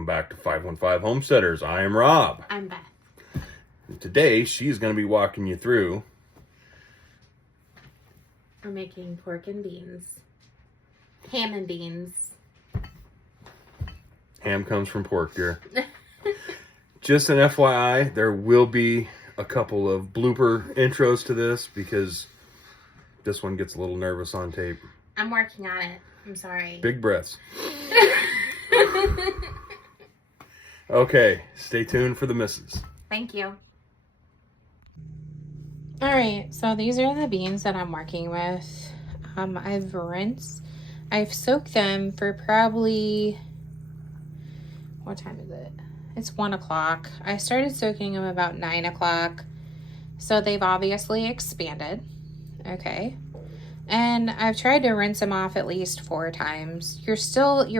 Welcome back to 515 Homesteaders. I am Rob. I'm Beth. And today she's going to be walking you through. We're making pork and beans. Ham and beans. Ham comes from pork, dear. Just an FYI, there will be a couple of blooper intros to this because this one gets a little nervous on tape. I'm working on it. I'm sorry. Big breaths. Okay, stay tuned for the misses. Thank you. All right, so these are the beans that I'm working with. I've soaked them for probably, what time is it? It's 1 o'clock. I started soaking them about 9 o'clock. So they've obviously expanded. Okay. And I've tried to rinse them off at least 4 times. Your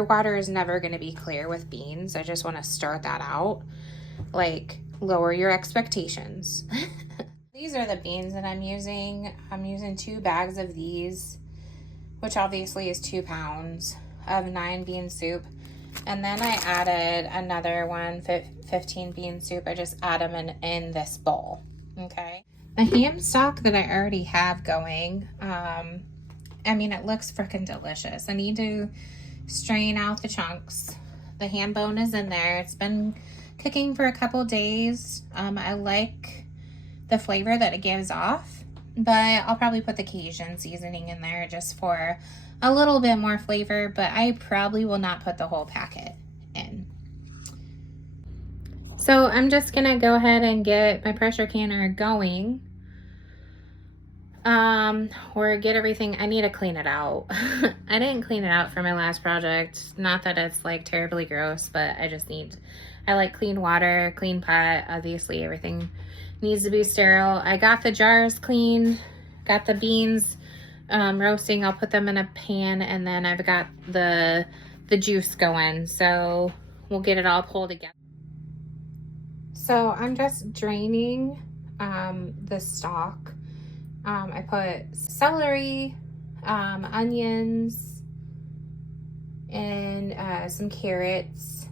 water is never going to be clear with beans. I just want to start that out. Like, lower your expectations. These are the beans that I'm using. I'm using 2 bags of these, which obviously is 2 pounds of 9 bean soup. And then I added another 15 bean soup. I just add them in this bowl. Okay. The ham stock that I already have going, I mean, it looks freaking delicious. I need to strain out the chunks. The ham bone is in there. It's been cooking for a couple days. I like the flavor that it gives off, but I'll probably put the Cajun seasoning in there just for a little bit more flavor, but I probably will not put the whole packet in. So I'm just gonna go ahead and get my pressure canner going. Or get everything. I need to clean it out. I didn't clean it out for my last project. Not that it's like terribly gross, but I like clean water, clean pot. Obviously everything needs to be sterile. I got the jars clean, got the beans roasting. I'll put them in a pan, and then I've got the juice going. So we'll get it all pulled together. So I'm just draining the stock. I put celery, onions, and some carrots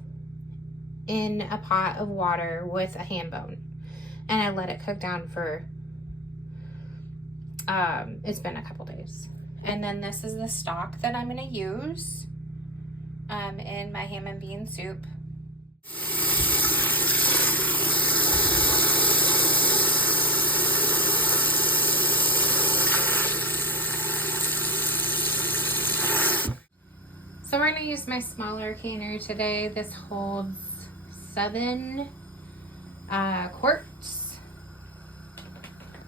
in a pot of water with a ham bone. And I let it cook down for, it's been a couple days. And then this is the stock that I'm going to use in my ham and bean soup. So we're going to use my smaller canner today. This holds 7 quarts.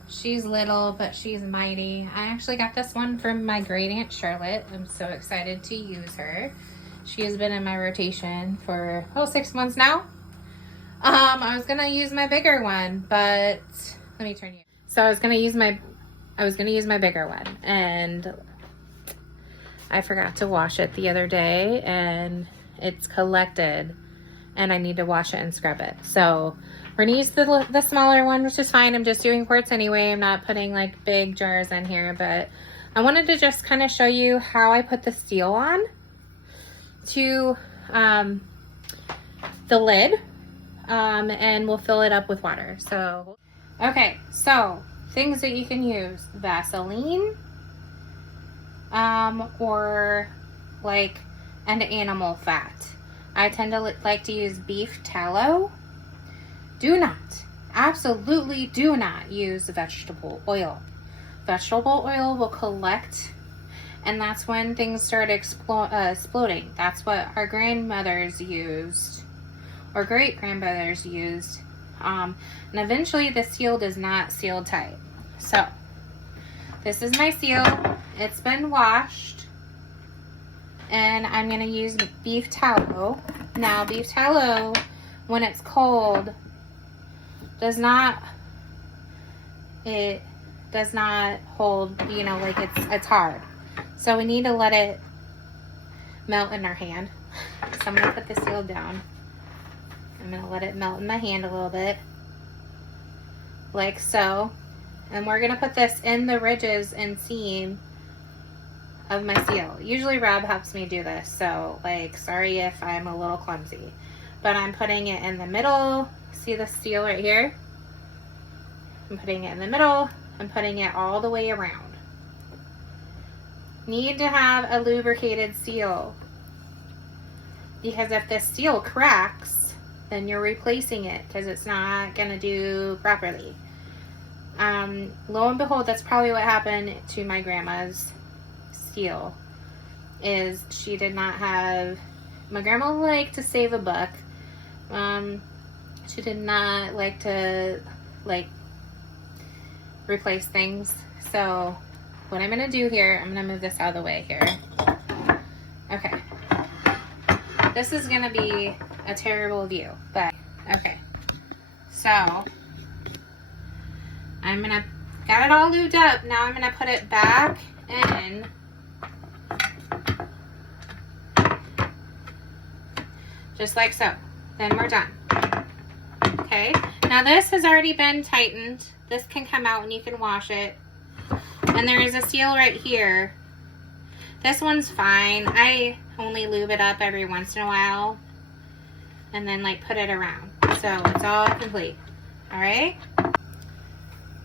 She's little, but she's mighty. I actually got this one from my great aunt Charlotte. I'm so excited to use her. She has been in my rotation for 6 months now. I was gonna use my bigger one, but let me turn you. So I was gonna use my bigger one, and I forgot to wash it the other day, and it's collected, and I need to wash it and scrub it. So we're gonna use the smaller one, which is fine. I'm just doing quarts anyway. I'm not putting like big jars in here, but I wanted to just kind of show you how I put the seal on to the lid, and we'll fill it up with water. So, okay, so things that you can use: Vaseline, or like an animal fat. I tend to like to use beef tallow. Do not, absolutely do not use vegetable oil. Vegetable oil will collect, and that's when things start exploding. That's what our grandmothers used, or great grandmothers used, and eventually the seal does not seal tight. So this is my seal. It's been washed, and I'm going to use beef tallow. Now, beef tallow, when it's cold, does not hold, like it's hard. So we need to let it melt in our hand. So I'm going to put the seal down. I'm going to let it melt in my hand a little bit, like so. And we're going to put this in the ridges and seam of my seal. Usually Rob helps me do this, so like, sorry if I'm a little clumsy. but I'm putting it in the middle. See the seal right here? I'm putting it in the middle. I'm putting it all the way around. Need to have a lubricated seal, because if this seal cracks, then you're replacing it because it's not going to do properly. Lo and behold, that's probably what happened to my grandma's seal. Is she did not have, my grandma liked to save a buck. She did not like to replace things. So what I'm gonna do here, I'm gonna move this out of the way here. Okay, this is gonna be a terrible view, but okay. So I'm gonna got it all lubed up. Now I'm gonna put it back in. Just like so. Then we're done. Okay, now this has already been tightened. This can come out and you can wash it. And there is a seal right here. This one's fine. I only lube it up every once in a while and then like put it around. So it's all complete. All right.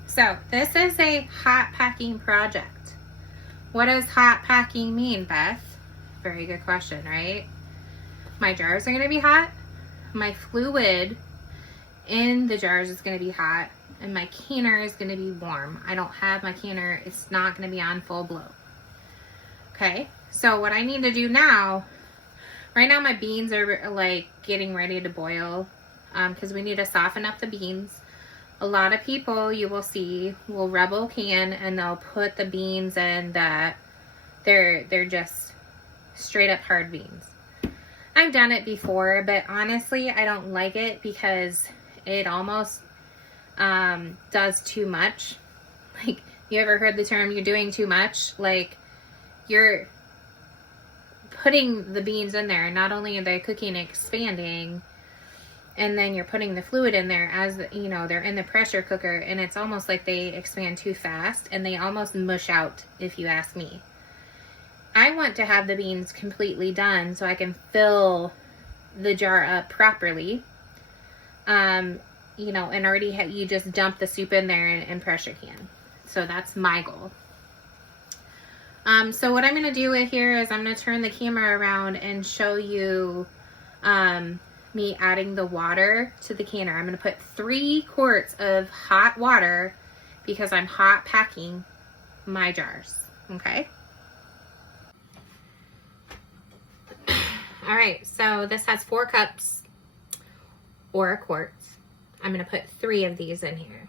So this is a hot packing project. What does hot packing mean, Beth? Very good question, right? My jars are going to be hot. My fluid in the jars is going to be hot. And my canner is going to be warm. I don't have my canner. It's not going to be on full blow. Okay. So what I need to do now, right now my beans are like getting ready to boil because we need to soften up the beans. A lot of people you will see will rebel can and they'll put the beans in that they're just straight up hard beans. I've done it before, but honestly, I don't like it because it almost does too much. Like, you ever heard the term you're doing too much? Like, you're putting the beans in there, and not only are they cooking and expanding, and then you're putting the fluid in there as, you know, they're in the pressure cooker, and it's almost like they expand too fast, and they almost mush out, if you ask me. I want to have the beans completely done so I can fill the jar up properly. You know, and already you just dump the soup in there and pressure can. So that's my goal. So what I'm going to do here is I'm going to turn the camera around and show you me adding the water to the canner. I'm going to put 3 quarts of hot water because I'm hot packing my jars. Okay. All right, so this has 4 cups or a quart. I'm going to put 3 of these in here.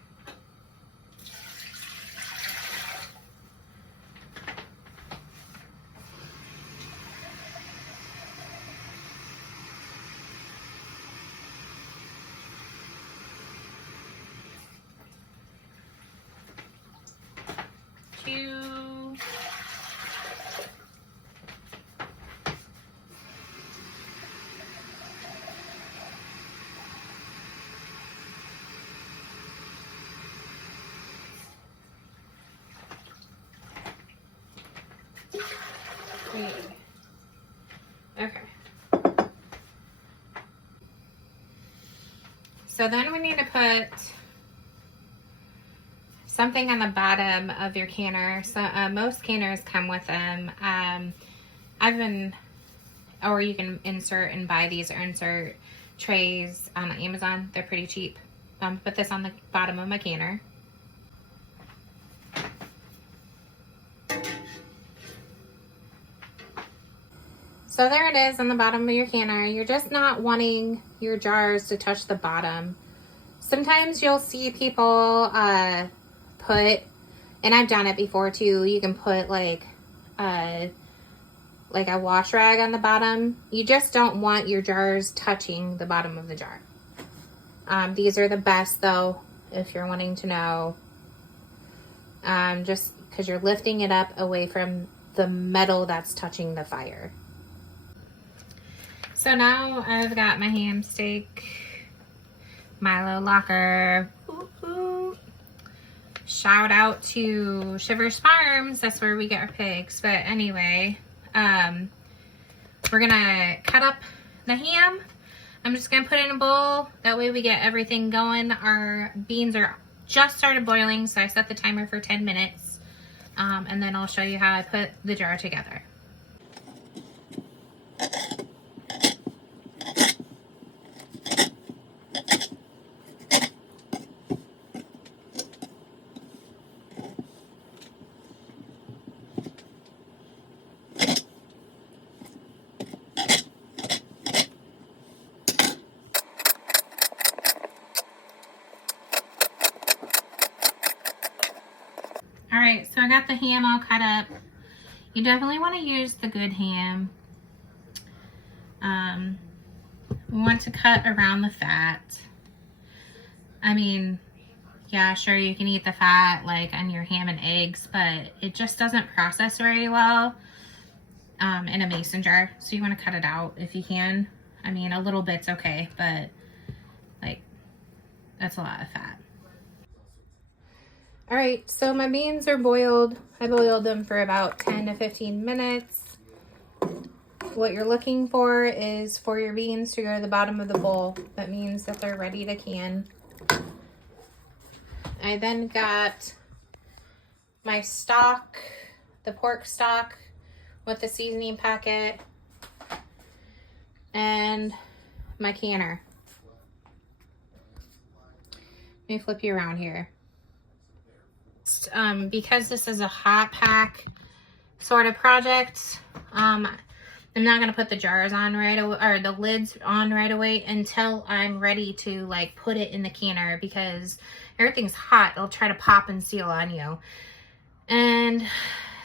Two. Okay. So then we need to put something on the bottom of your canner. So most canners come with them. Or you can insert and buy these or insert trays on Amazon. They're pretty cheap. Put this on the bottom of my canner. So there it is on the bottom of your canner. You're just not wanting your jars to touch the bottom. Sometimes you'll see people put, and I've done it before too, you can put like a wash rag on the bottom. You just don't want your jars touching the bottom of the jar. These are the best though, if you're wanting to know. Just because you're lifting it up away from the metal that's touching the fire. So now I've got my ham steak, Milo locker. Ooh, ooh. Shout out to Shivers Farms. That's where we get our pigs. But anyway, we're gonna cut up the ham. I'm just gonna put it in a bowl. That way we get everything going. Our beans are just started boiling, so I set the timer for 10 minutes. And then I'll show you how I put the jar together. All right, so I got the ham all cut up. You definitely want to use the good ham. We want to cut around the fat. I mean, yeah, sure, you can eat the fat like on your ham and eggs, but it just doesn't process very well in a mason jar. So you want to cut it out if you can. I mean, a little bit's okay, but like, that's a lot of fat. All right, so my beans are boiled. I boiled them for about 10 to 15 minutes. What you're looking for is for your beans to go to the bottom of the bowl. That means that they're ready to can. I then got my stock, the pork stock with the seasoning packet, and my canner. Let me flip you around here. Because this is a hot pack sort of project, I'm not gonna put the jars on right away, or the lids on right away, until I'm ready to like put it in the canner, because everything's hot. It'll try to pop and seal on you, and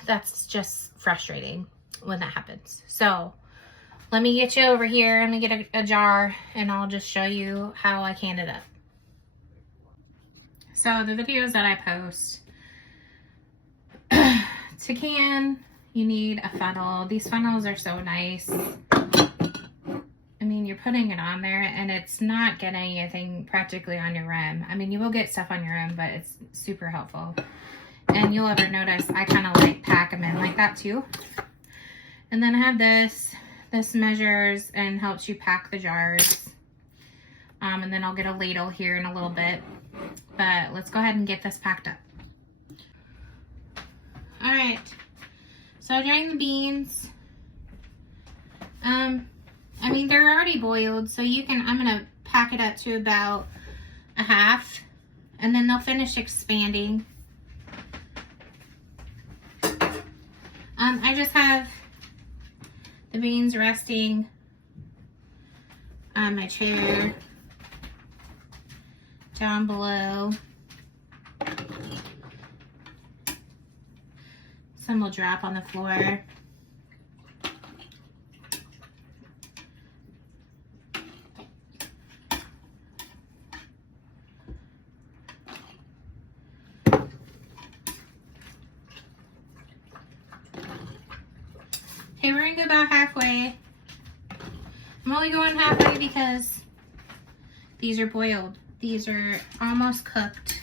that's just frustrating when that happens. So let me get you over here. Let me get a jar, and I'll just show you how I canned it up. So the videos that I post, to can, you need a funnel. These funnels are so nice. I mean, you're putting it on there and it's not getting anything practically on your rim. I mean, you will get stuff on your rim, but it's super helpful. And you'll ever notice I kind of like pack them in like that too. And then I have this. This measures and helps you pack the jars. And then I'll get a ladle here in a little bit. But let's go ahead and get this packed up. All right. So I drained the beans. I mean, they're already boiled, so you can, I'm gonna pack it up to about a half, and then they'll finish expanding. I just have the beans resting on my chair down below. Some will drop on the floor. Okay, we're gonna go about halfway. I'm only going halfway because these are boiled. These are almost cooked.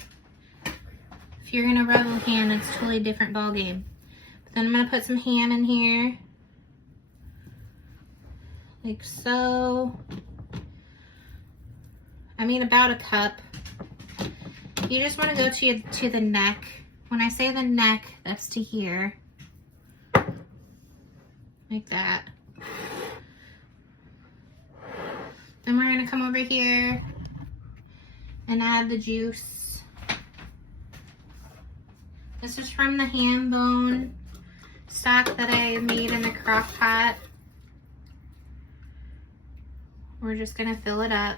If you're gonna rub a ham, it's a totally different ball game. But then I'm gonna put some ham in here, like so. I mean, about a cup. You just want to go to the neck. When I say the neck, that's to here. Like that. Then we're going to come over here and add the juice. This is from the ham bone stock that I made in the crock pot. We're just going to fill it up.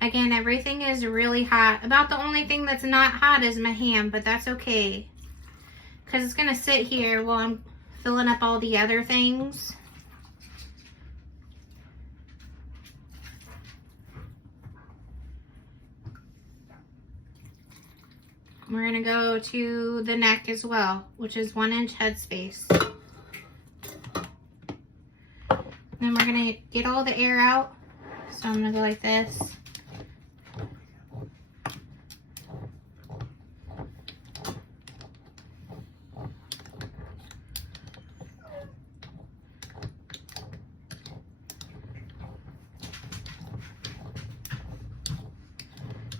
Again, everything is really hot. About the only thing that's not hot is my ham, but that's okay, because it's going to sit here while I'm filling up all the other things. We're going to go to the neck as well, which is 1 inch headspace. Then we're going to get all the air out. So I'm going to go like this.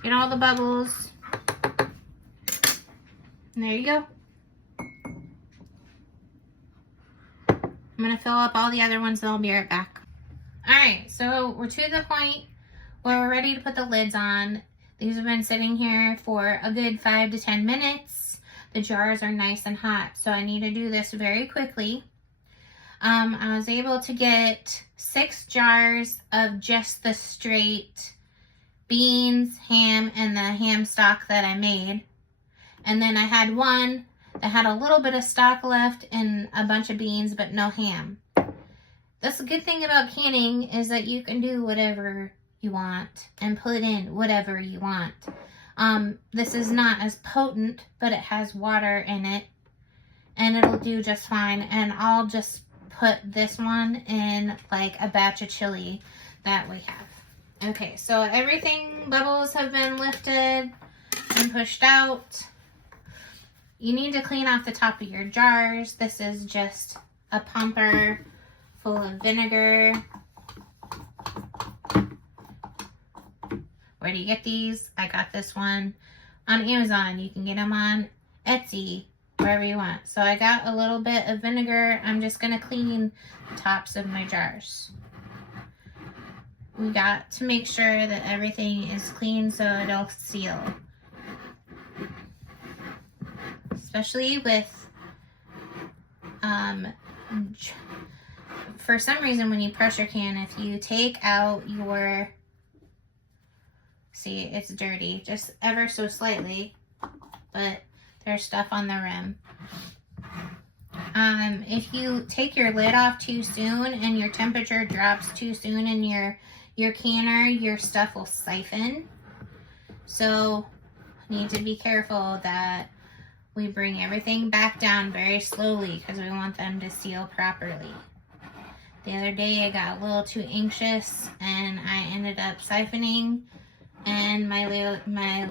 Get all the bubbles. And there you go. I'm going to fill up all the other ones and I'll be right back. Alright, so we're to the point where we're ready to put the lids on. These have been sitting here for a good 5 to 10 minutes. The jars are nice and hot, so I need to do this very quickly. I was able to get 6 jars of just the straight beans, ham, and the ham stock that I made. And then I had one that had a little bit of stock left and a bunch of beans, but no ham. That's the good thing about canning, is that you can do whatever you want and put in whatever you want. This is not as potent, but it has water in it and it'll do just fine. And I'll just put this one in like a batch of chili that we have. Okay, so everything, bubbles have been lifted and pushed out. You need to clean off the top of your jars. This is just a pumper full of vinegar. Where do you get these? I got this one on Amazon. You can get them on Etsy, wherever you want. So I got a little bit of vinegar. I'm just going to clean the tops of my jars. We got to make sure that everything is clean so it'll seal. Especially with, for some reason when you pressure can, if you take out your, see, it's dirty, just ever so slightly, but there's stuff on the rim. If you take your lid off too soon and your temperature drops too soon in your canner, your stuff will siphon. So need to be careful that we bring everything back down very slowly because we want them to seal properly. The other day I got a little too anxious and I ended up siphoning and my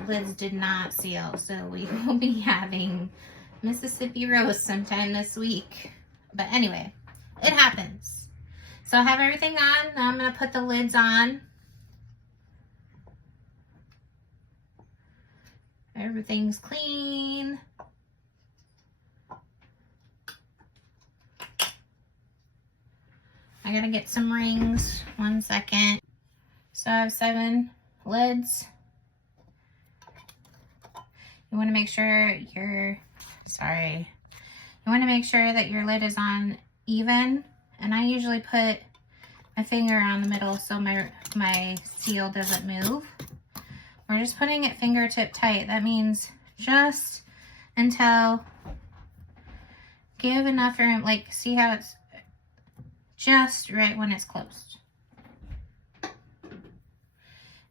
lids did not seal. So we will be having Mississippi roast sometime this week. But anyway, it happens. So I have everything on. Now I'm going to put the lids on. Everything's clean. I gotta get some rings. 1 second. So I have 7 lids. You want to make sure you want to make sure that your lid is on even. And I usually put my finger on the middle so my seal doesn't move. We're just putting it fingertip tight. That means just until, give enough room, like see how it's just right when it's closed.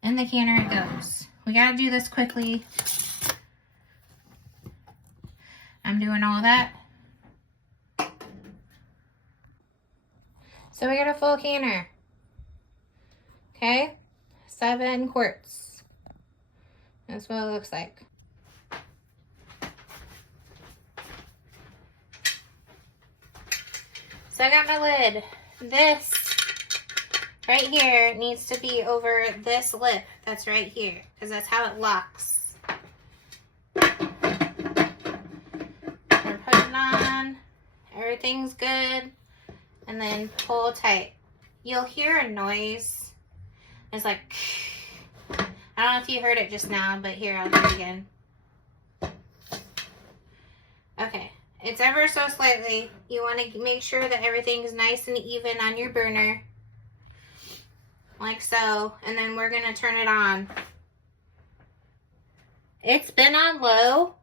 In the canner it goes. We gotta do this quickly. I'm doing all that. So we got a full canner. Okay, 7 quarts. That's what it looks like. So I got my lid. This right here needs to be over this lip that's right here, because that's how it locks. We're putting on. Everything's good. And then pull tight. You'll hear a noise. It's like, I don't know if you heard it just now, but here, I'll do it again. Okay. It's ever so slightly. You want to make sure that everything's nice and even on your burner. Like so. And then we're going to turn it on. It's been on low.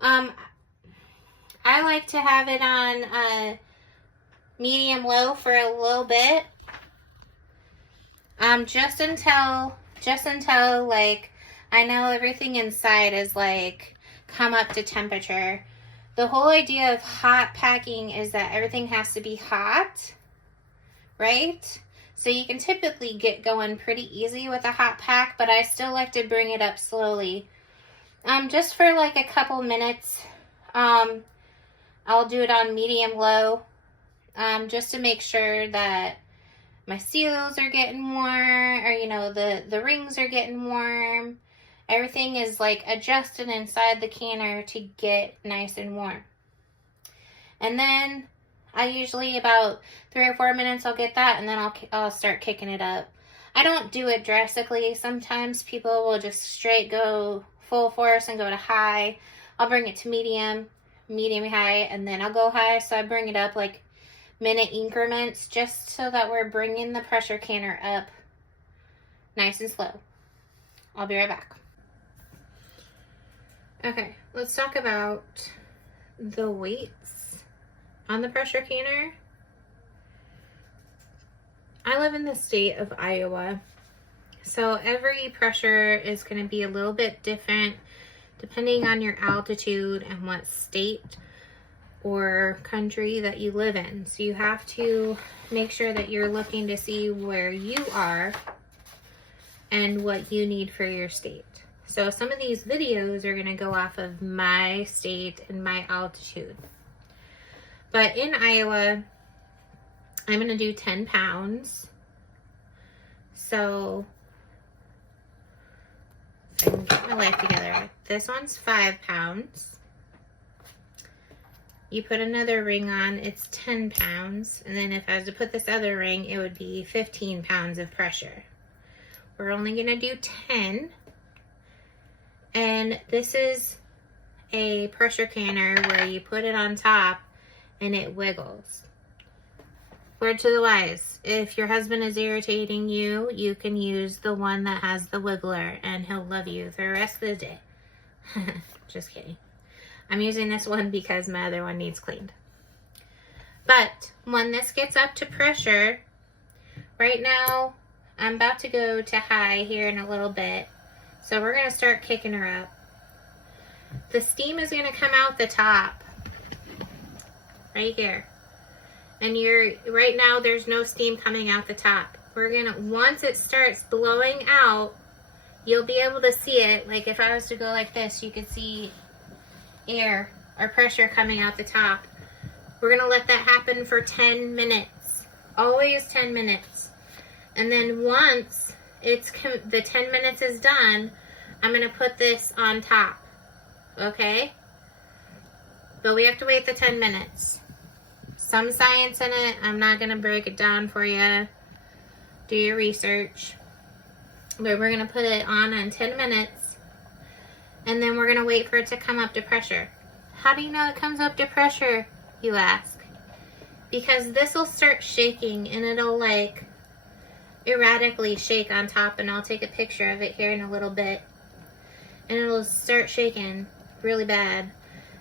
I like to have it on medium low for a little bit. Just until like I know everything inside is like come up to temperature. The whole idea of hot packing is that everything has to be hot, right? So you can typically get going pretty easy with a hot pack, but I still like to bring it up slowly. Just for like a couple minutes. I'll do it on medium low, just to make sure that my seals are getting warm, or you know, the rings are getting warm. Everything is like adjusted inside the canner to get nice and warm. And then I usually about 3 or 4 minutes I'll get that, and then I'll start kicking it up. I don't do it drastically. Sometimes people will just straight go full force and go to high. I'll bring it to medium high, and then I'll go high. So I bring it up like minute increments, just so that we're bringing the pressure canner up nice and slow. I'll be right back. Okay, let's talk about the weights on the pressure canner. I live in the state of Iowa, so every pressure is going to be a little bit different depending on your altitude and what state or country that you live in. So you have to make sure that you're looking to see where you are and what you need for your state. So some of these videos are going to go off of my state and my altitude. But in Iowa, I'm going to do 10 pounds. So, if I can get my life together. This one's 5 pounds. You put another ring on, it's 10 pounds. And then if I was to put this other ring, it would be 15 pounds of pressure. We're only going to do 10. And this is a pressure canner where you put it on top and it wiggles. Word to the wise, if your husband is irritating you, you can use the one that has the wiggler and he'll love you for the rest of the day. Just kidding. I'm using this one because my other one needs cleaned. But when this gets up to pressure, right now I'm about to go to high here in a little bit. So we're going to start kicking her up. The steam is going to come out the top. Right here. And right now there's no steam coming out the top. Once it starts blowing out, you'll be able to see it. Like if I was to go like this, you could see air or pressure coming out the top. We're going to let that happen for 10 minutes. Always 10 minutes. And then once the 10 minutes is done, I'm going to put this on top. Okay? But we have to wait the 10 minutes. Some science in it. I'm not going to break it down for you. Do your research. But we're going to put it on 10 minutes. And then we're going to wait for it to come up to pressure. How do you know it comes up to pressure, you ask? Because this will start shaking and it'll like erratically shake on top, and I'll take a picture of it here in a little bit. And it'll start shaking really bad.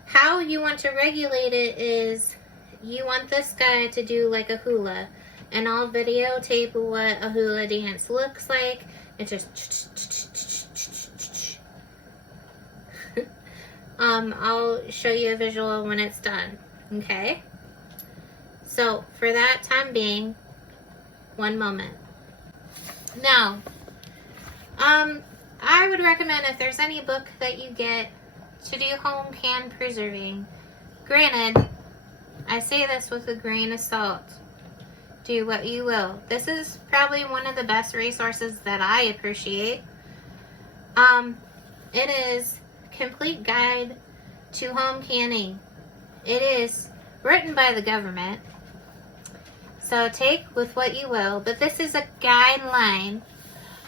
How you want to regulate it is you want this guy to do like a hula, and I'll videotape what a hula dance looks like. It's just I'll show you a visual when it's done. Okay? So for that time being, 1 moment. Now, I would recommend if there's any book that you get to do home can preserving. Granted, I say this with a grain of salt. Do what you will. This is probably one of the best resources that I appreciate. It is Complete Guide to Home Canning. It is written by the government. So take with what you will, but this is a guideline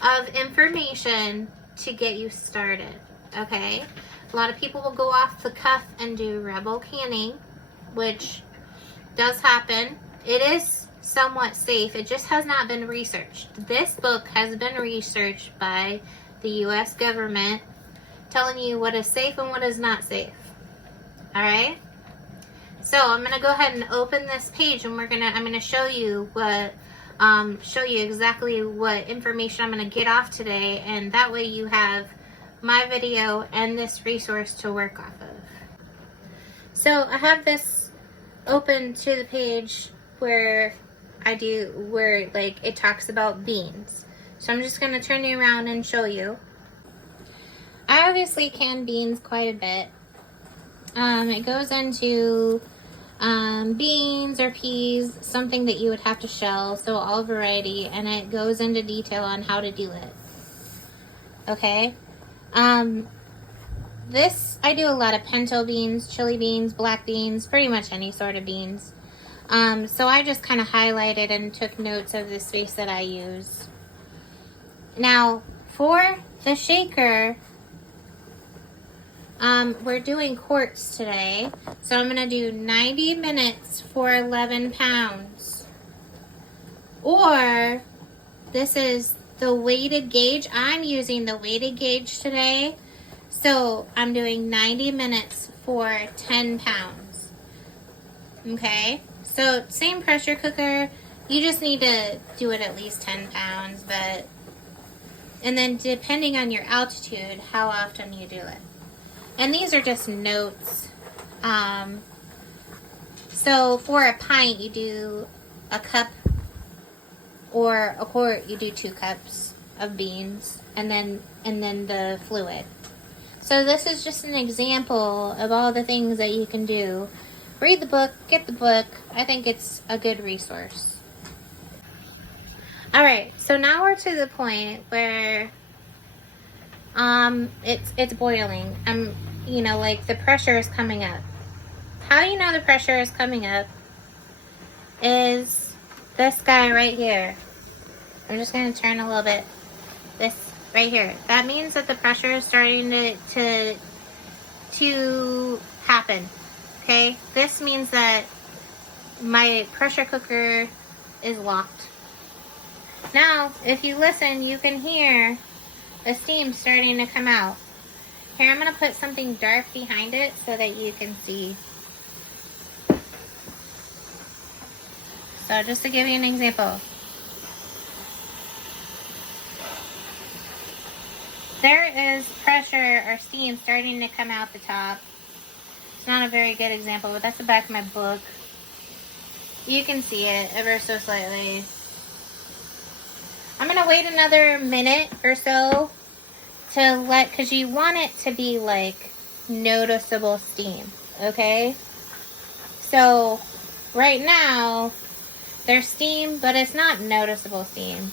of information to get you started, okay? A lot of people will go off the cuff and do rebel canning, which does happen. It is somewhat safe. It just has not been researched. This book has been researched by the U.S. government, telling you what is safe and what is not safe. All right? So I'm gonna go ahead and open this page, and I'm gonna show you exactly what information I'm gonna get off today, and that way you have my video and this resource to work off of. So I have this open to the page where it talks about beans. So I'm just gonna turn you around and show you. I obviously can beans quite a bit. It goes into beans or peas, something that you would have to shell, so all variety, and it goes into detail on how to do it. Okay? This, I do a lot of pinto beans, chili beans, black beans, pretty much any sort of beans. So I just kind of highlighted and took notes of the space that I use. Now, for the shaker, we're doing quarts today, so I'm going to do 90 minutes for 11 pounds. Or, this is the weighted gauge. I'm using the weighted gauge today, so I'm doing 90 minutes for 10 pounds. Okay, so same pressure cooker. You just need to do it at least 10 pounds, and then depending on your altitude, how often you do it. And these are just notes. So for a pint, you do a cup, or a quart, you do 2 cups of beans, and then the fluid. So this is just an example of all the things that you can do. Read the book, get the book. I think it's a good resource. All right, so now we're to the point where it's boiling. Like the pressure is coming up. How you know the pressure is coming up is this guy right here. I'm just going to turn a little bit. This right here. That means that the pressure is starting to happen. Okay? This means that my pressure cooker is locked. Now, if you listen, you can hear the steam starting to come out. Here, I'm going to put something dark behind it so that you can see. So just to give you an example. There is pressure or steam starting to come out the top. It's not a very good example, but that's the back of my book. You can see it ever so slightly. I'm going to wait another minute or so because you want it to be like noticeable steam, okay? So right now there's steam, but it's not noticeable steam.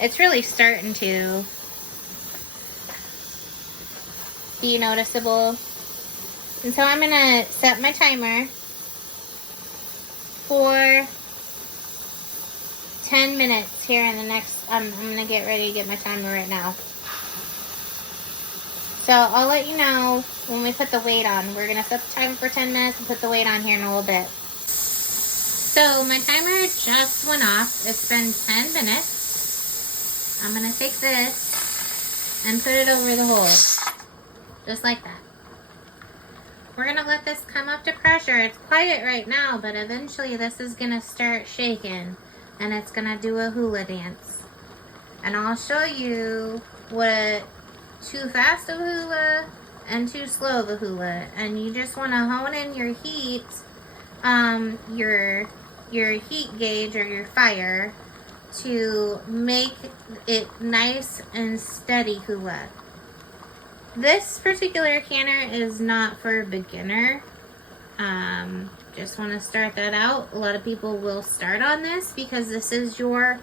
It's really starting to be noticeable. And so I'm gonna set my timer for 10 minutes here in the next, I'm gonna get ready to get my timer right now. So I'll let you know when we put the weight on. We're gonna set the timer for 10 minutes and put the weight on here in a little bit. So my timer just went off. It's been 10 minutes. I'm gonna take this and put it over the hole. Just like that. We're gonna let this come up to pressure. It's quiet right now, but eventually this is gonna start shaking and it's gonna do a hula dance. And I'll show you what too fast of a hula and too slow of a hula. And you just wanna hone in your heat, your heat gauge or your fire to make it nice and steady hula. This particular canner is not for a beginner. Just want to start that out. A lot of people will start on this because this is your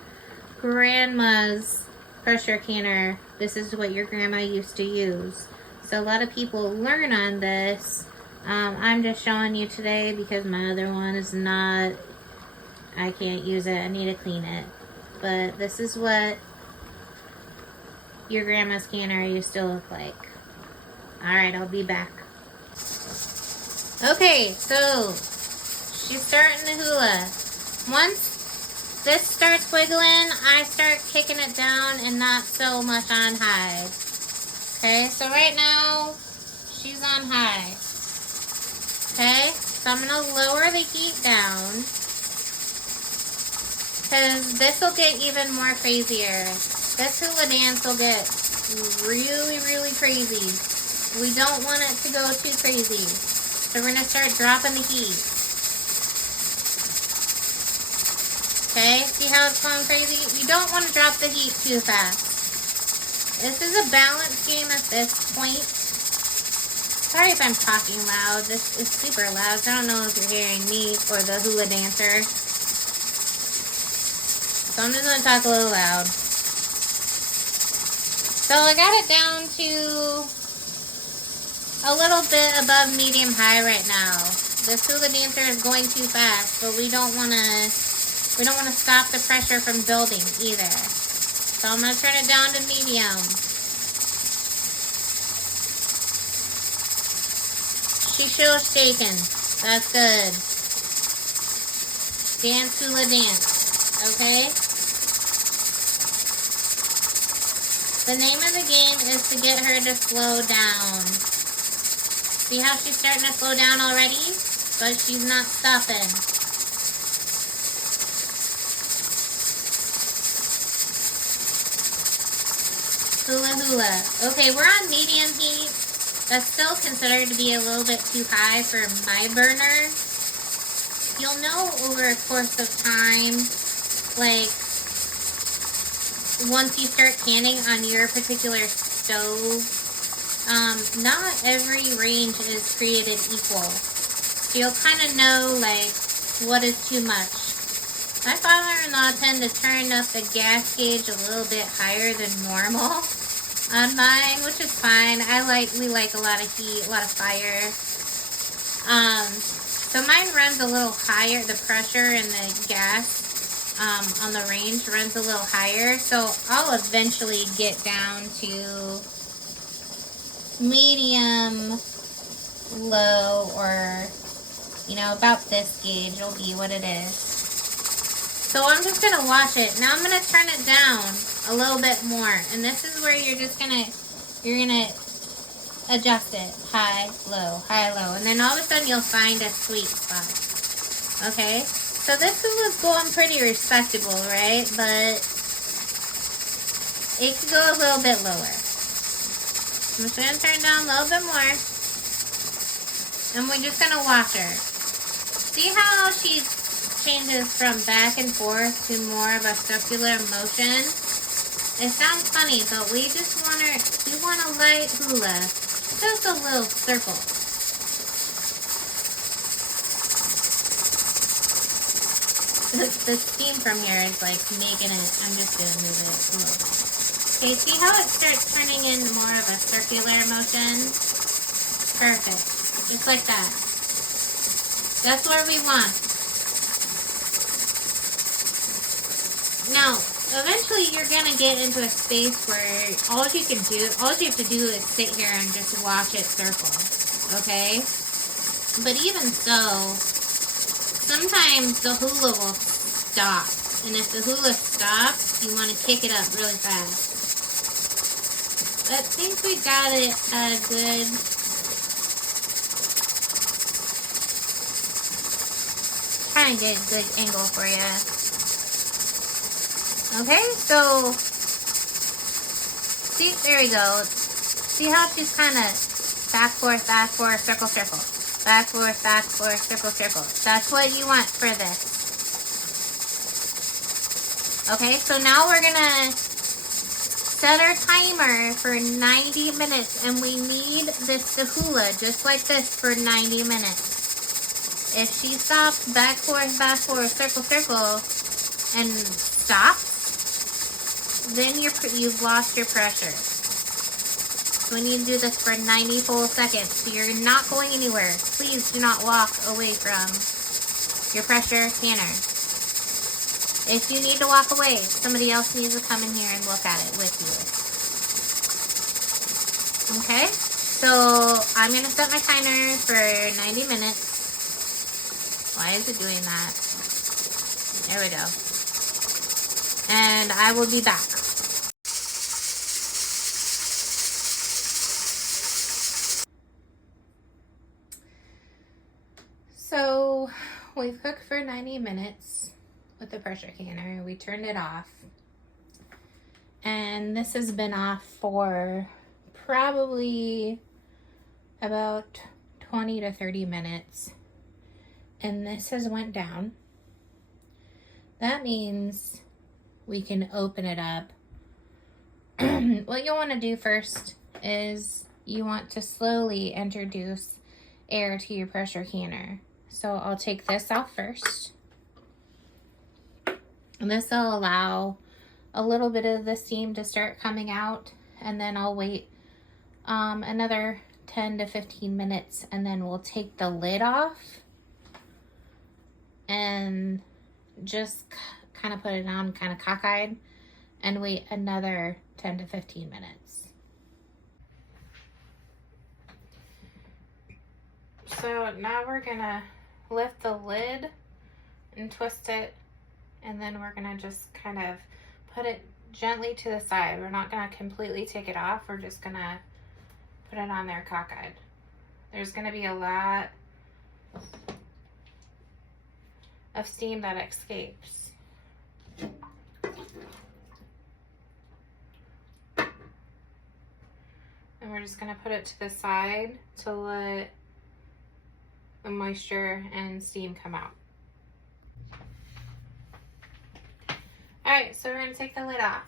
grandma's pressure canner. This is what your grandma used to use. So a lot of people learn on this. I'm just showing you today because my other one is not, I can't use it. I need to clean it. But this is what your grandma's canner used to look like. Alright, I'll be back. Okay, so she's starting to hula. Once this starts wiggling, I start kicking it down and not so much on high. Okay, so right now, she's on high. Okay, so I'm going to lower the heat down because this will get even more crazier. This hula dance will get really, really crazy. We don't want it to go too crazy. So we're going to start dropping the heat. Okay, see how it's going crazy? You don't want to drop the heat too fast. This is a balance game at this point. Sorry if I'm talking loud. This is super loud, so I don't know if you're hearing me or the hula dancer. So I'm just going to talk a little loud. So I got it down to a little bit above medium-high right now. This hula dancer is going too fast, but we don't want to stop the pressure from building either. So I'm going to turn it down to medium. She's still shaking. That's good. Dance, hula dance. Okay? The name of the game is to get her to slow down. See how she's starting to slow down already? But she's not stopping. Hula hula. Okay, we're on medium heat. That's still considered to be a little bit too high for my burner. You'll know over a course of time, like, once you start canning on your particular stove, not every range is created equal. So you'll kind of know, like, what is too much. My father-in-law tend to turn up the gas gauge a little bit higher than normal on mine, which is fine. We like a lot of heat, a lot of fire. So mine runs a little higher. The pressure and the gas on the range runs a little higher. So I'll eventually get down to medium, low, or, you know, about this gauge will be what it is. So I'm just going to watch it. Now I'm going to turn it down a little bit more. And this is where you're going to adjust it. High, low, high, low. And then all of a sudden you'll find a sweet spot. Okay? So this was going pretty respectable, right? But it could go a little bit lower. I'm just going to turn down a little bit more. And we're just going to watch her. See how she changes from back and forth to more of a circular motion? It sounds funny, but we want a light hula. Just a little circle. The steam from here is like making it, I'm just going to move it a little bit. Okay, see how it starts turning in more of a circular motion? Perfect. Just like that. That's what we want. Now, eventually you're going to get into a space where all you have to do is sit here and just watch it circle. Okay? But even so, sometimes the hula will stop. And if the hula stops, you want to kick it up really fast. I think we got it at a good... Trying to get a good angle for you. Okay, so... See, there we go. See how she's kind of back, forth, circle, circle. Back, forth, circle, circle. That's what you want for this. Okay, so now we're gonna set our timer for 90 minutes, and we need this to hula just like this for 90 minutes. If she stops back, forth, circle, circle, and stops, then you've lost your pressure. So we need to do this for 90 full seconds. So you're not going anywhere. Please do not walk away from your pressure canner. If you need to walk away, somebody else needs to come in here and look at it with you. Okay? So I'm going to set my timer for 90 minutes. Why is it doing that? There we go. And I will be back. So we've cooked for 90 minutes with the pressure canner. We turned it off. And this has been off for probably about 20 to 30 minutes. And this has went down. That means we can open it up. What you'll want to do first is you want to slowly introduce air to your pressure canner. So I'll take this off first. And this will allow a little bit of the steam to start coming out, and then I'll wait another 10 to 15 minutes, and then we'll take the lid off and just kind of put it on kind of cockeyed and wait another 10 to 15 minutes. So now we're gonna lift the lid and twist it, and then we're gonna just kind of put it gently to the side. We're not gonna completely take it off. We're just gonna put it on there cockeyed. There's gonna be a lot of steam that escapes. And we're just gonna put it to the side to let the moisture and steam come out. All right, so we're gonna take the lid off.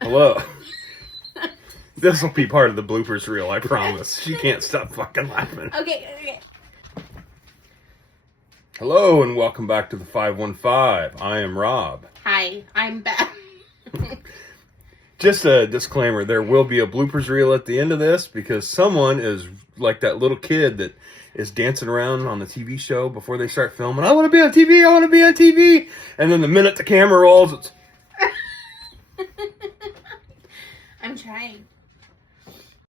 Hello. This will be part of the bloopers reel, I promise. She can't stop fucking laughing. Okay. Hello and welcome back to the 515. I am Rob. Hi, I'm Beth. Just a disclaimer, there will be a bloopers reel at the end of this because someone is like that little kid that is dancing around on the TV show before they start filming. I want to be on TV, I want to be on TV. And then the minute the camera rolls, it's,